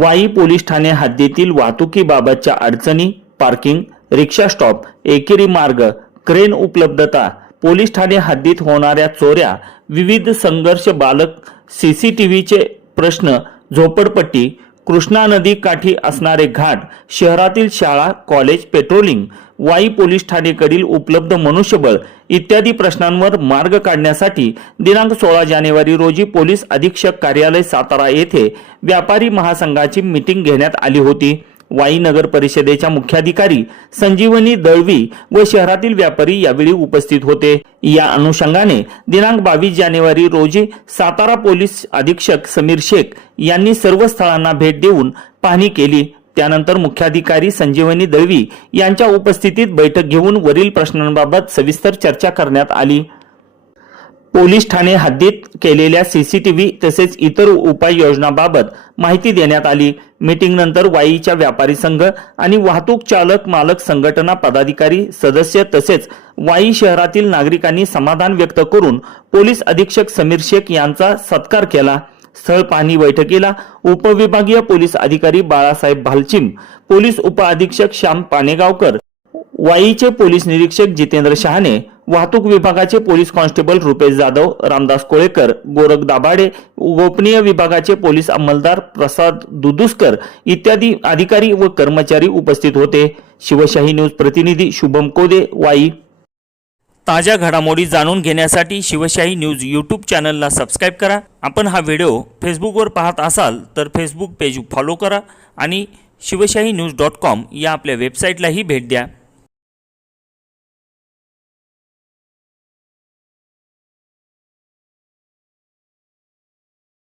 Wai police Thane हद्दीतील वाहतुकीबाबतच्या अडचणी parking रिक्षा stop एकेरी मार्ग क्रेन उपलब्धता पोलीस ठाणे हद्दीत होणाऱ्या चोऱ्या विविध संघर्ष बालक सीसीटीव्हीचे प्रश्न झोपडपट्टी कृष्णा नदी काठी असणारे घाट शहरातील शाळा कॉलेज पेट्रोलिंग वाई पोलीस ठाणेकडील उपलब्ध मनुष्यबळ इत्यादी प्रश्नांवर मार्ग काढण्यासाठी दिनांक सोळा जानेवारी रोजी पोलीस अधीक्षक कार्यालय सातारा येथे व्यापारी महासंघाची मीटिंग घेण्यात आली होती. वाई नगर परिषदेच्या मुख्याधिकारी संजीवनी दळवी व शहरातील व्यापारी यावेळी उपस्थित होते. या अनुषंगाने दिनांक बावीस जानेवारी रोजी सातारा पोलीस अधीक्षक समीर शेख यांनी सर्व स्थळांना भेट देऊन पाहणी केली. त्यानंतर मुख्याधिकारी संजीवनी दळवी यांच्या उपस्थितीत बैठक घेऊन वरील प्रश्नांबाबत सविस्तर चर्चा करण्यात आली. पोलीस ठाणे हद्दीत केलेल्या सीसीटीव्ही तसेच इतर उपाययोजनाबाबत माहिती देण्यात आली. मीटिंगनंतर वाईच्या व्यापारी संघ आणि वाहतूक चालक मालक संघटना पदाधिकारी सदस्य तसेच वाई शहरातील नागरिकांनी समाधान व्यक्त करून पोलीस अधीक्षक समीर शेख यांचा सत्कार केला. स्थळ पाहणी बैठकीला उपविभागीय पोलीस अधिकारी बाळासाहेब भालचिम पोलीस उप अधीक्षक श्याम पानेगावकर वाईचे पोलीस निरीक्षक जितेंद्र शहाणे वाहतूक विभागाचे पोलीस कॉन्स्टेबल रुपेश जाधव रामदास कोळेकर गोरख दाभाडे गोपनीय विभागाचे पोलीस अंमलदार प्रसाद दुदुस्कर इत्यादी अधिकारी व कर्मचारी उपस्थित होते. शिवशाही न्यूज प्रतिनिधी शुभम कोदे वाई. ताज्या घडामोडी जाणून घेण्यासाठी शिवशाही न्यूज यूट्यूब चॅनलला सबस्क्राईब करा. आपण हा व्हिडिओ फेसबुकवर पाहत असाल तर फेसबुक पेज फॉलो करा आणि शिवशाही न्यूज डॉट कॉम या आपल्या वेबसाईटलाही भेट द्या.